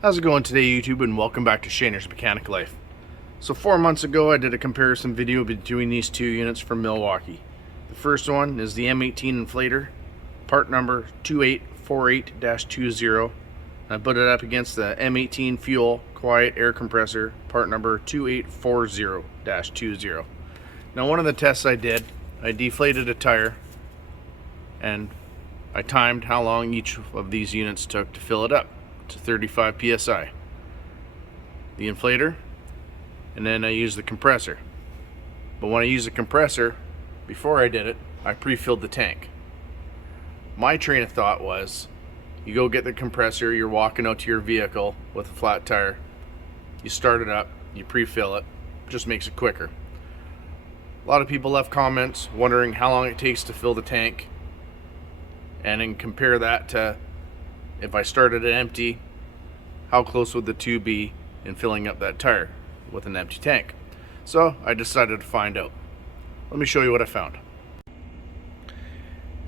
How's it going today, YouTube, and welcome back to Shaner's Mechanic Life. So 4 months ago I did a comparison video between these two units from Milwaukee. The first one is the M18 Inflator, part number 2848-20. I put it up against the M18 Fuel Quiet Air Compressor, part number 2840-20. Now, one of the tests I did, I deflated a tire and I timed how long each of these units took to fill it up to 35 psi. The inflator, and then I used the compressor. But when I used the compressor, before I did it, I pre-filled the tank. My train of thought was, you go get the compressor, you're walking out to your vehicle with a flat tire, you start it up, you pre-fill it, just makes it quicker. A lot of people left comments wondering how long it takes to fill the tank, and then compare that to if I started it empty, how close would the two be in filling up that tire with an empty tank? So I decided to find out. Let me show you what I found.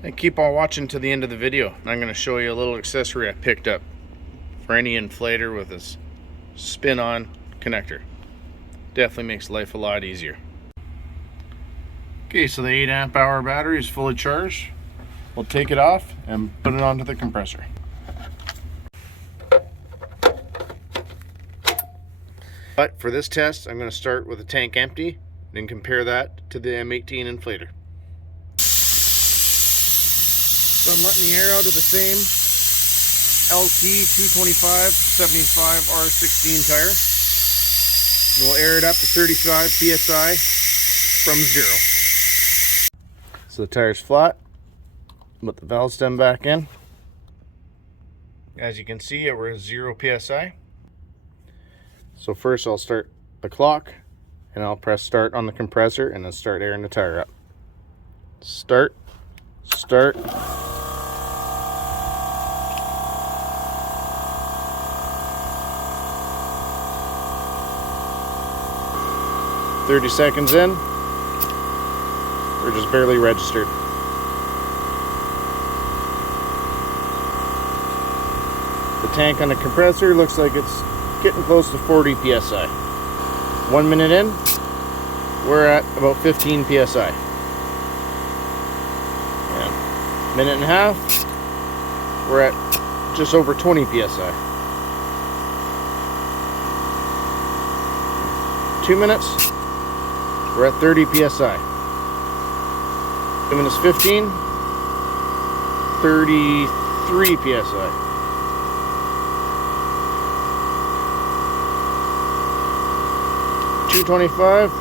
And keep on watching to the end of the video. I'm going to show you a little accessory I picked up for any inflator with this spin-on connector. Definitely makes life a lot easier. Okay, so the 8 amp hour battery is fully charged. We'll take it off and put it onto the compressor. But for this test, I'm going to start with the tank empty, then compare that to the M18 inflator. So I'm letting the air out of the same LT 225/75 R16 tire. And we'll air it up to 35 psi from 0. So the tire's flat. Put the valve stem back in. As you can see, we're at 0 psi. So first I'll start the clock, and I'll press start on the compressor and then start airing the tire up. Start, start. "30 seconds in, we're just barely registered. The tank on the compressor looks like it's getting close to 40 psi. 1 minute in, we're at about 15 psi. And minute and a half, we're at just over 20 psi. 2 minutes, we're at 30 psi. 2 minutes 15, 33 psi. 225,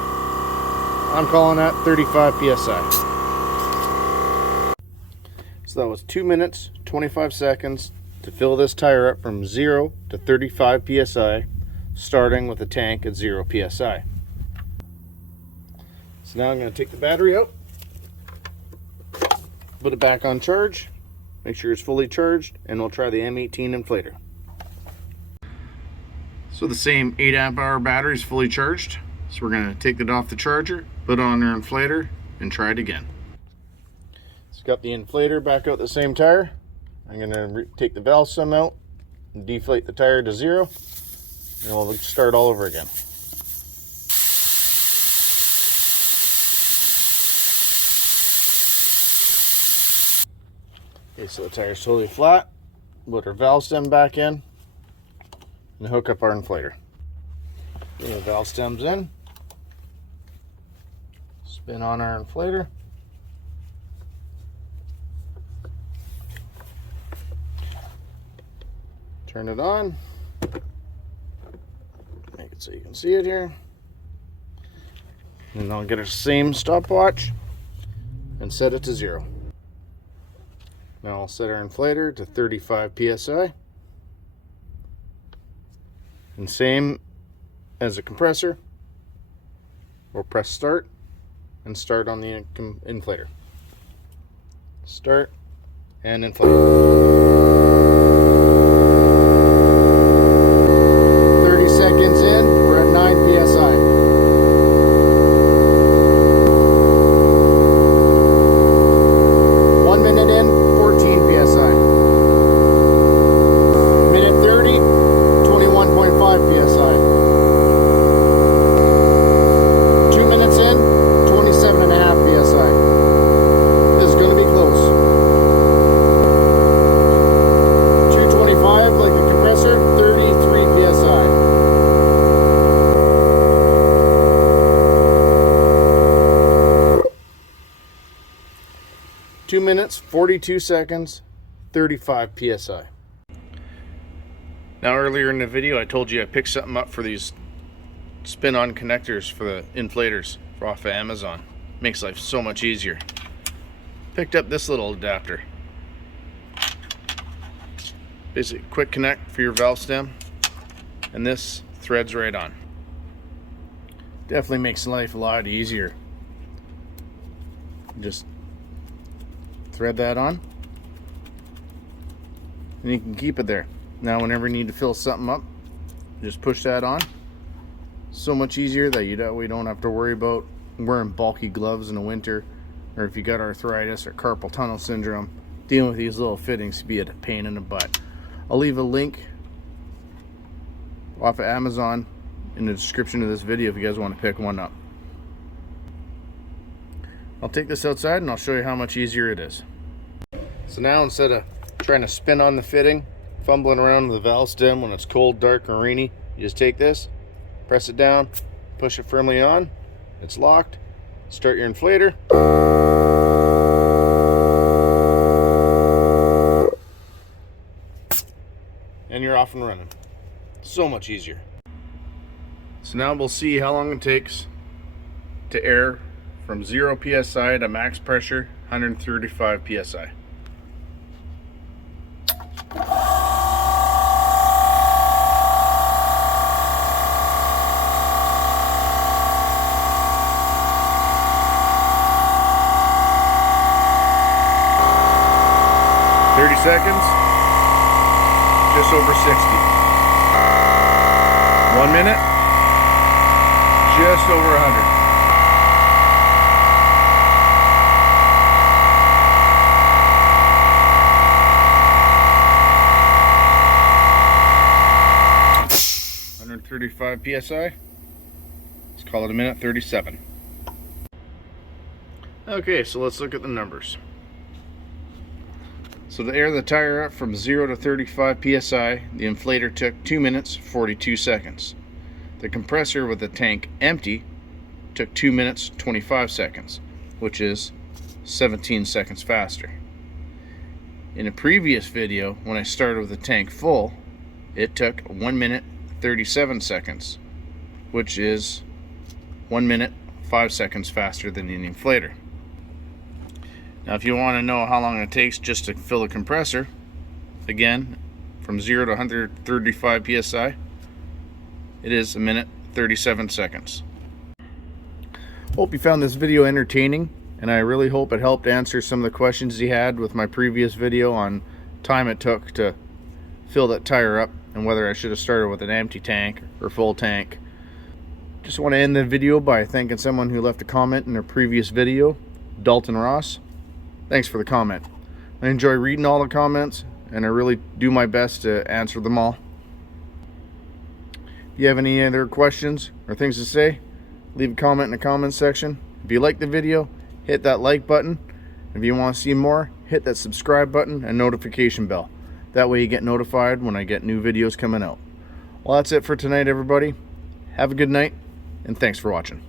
I'm calling that 35 psi. So that was 2 minutes, 25 seconds to fill this tire up from 0 to 35 psi, starting with the tank at 0 psi. So now I'm going to take the battery out, put it back on charge, make sure it's fully charged, and we'll try the M18 inflator. So the same 8 amp hour battery is fully charged. So we're going to take it off the charger, put it on our inflator, and try it again. It's got the inflator back out the same tire. I'm going to take the valve stem out and deflate the tire to 0, and we'll start all over again. Okay, so the tire's totally flat. Put our valve stem back in and hook up our inflator. Bring the valve stems in, spin on our inflator, turn it on, make it so you can see it here, and I'll get our same stopwatch and set it to 0. Now I'll set our inflator to 35 psi. And same as a compressor, we'll press start and start on the inflator. Start and inflate. 30 seconds in, we're at 9 psi. 1 minute in, 14 psi. Minute 30, 21 minutes, 42 seconds, 35 PSI. Now earlier in the video I told you I picked something up for these spin-on connectors for the inflators off of Amazon. Makes life so much easier. Picked up this little adapter. Basically quick connect for your valve stem, and this threads right on. Definitely makes life a lot easier. Just thread that on and you can keep it there. Now whenever you need to fill something up, just push that on. So much easier that we don't have to worry about wearing bulky gloves in the winter, or if you got arthritis or carpal tunnel syndrome, dealing with these little fittings can be a pain in the butt. I'll leave a link off of Amazon in the description of this video if you guys want to pick one up. I'll take this outside and I'll show you how much easier it is. So now, instead of trying to spin on the fitting, fumbling around with the valve stem when it's cold, dark, or rainy, you just take this, press it down, push it firmly on, it's locked, start your inflator, and you're off and running. So much easier. So now we'll see how long it takes to air from 0 psi to max pressure 135 psi. Seconds, just over 60. 1 minute, just over 100. .135 psi. Let's call it a minute 37. Okay, so let's look at the numbers. So to air the tire up from 0 to 35 psi, the inflator took 2 minutes 42 seconds. The compressor with the tank empty took 2 minutes 25 seconds, which is 17 seconds faster. In a previous video, when I started with the tank full, it took 1 minute 37 seconds, which is 1 minute 5 seconds faster than the inflator. Now if you want to know how long it takes just to fill the compressor, again, from 0 to 135 psi, it is 1 minute 37 seconds. Hope you found this video entertaining, and I really hope it helped answer some of the questions you had with my previous video on time it took to fill that tire up and whether I should have started with an empty tank or full tank. Just want to end the video by thanking someone who left a comment in a previous video, Dalton Ross. Thanks for the comment. I enjoy reading all the comments, and I really do my best to answer them all. If you have any other questions or things to say, leave a comment in the comments section. If you like the video, hit that like button. If you want to see more, hit that subscribe button and notification bell. That way you get notified when I get new videos coming out. Well, that's it for tonight, everybody. Have a good night, and thanks for watching.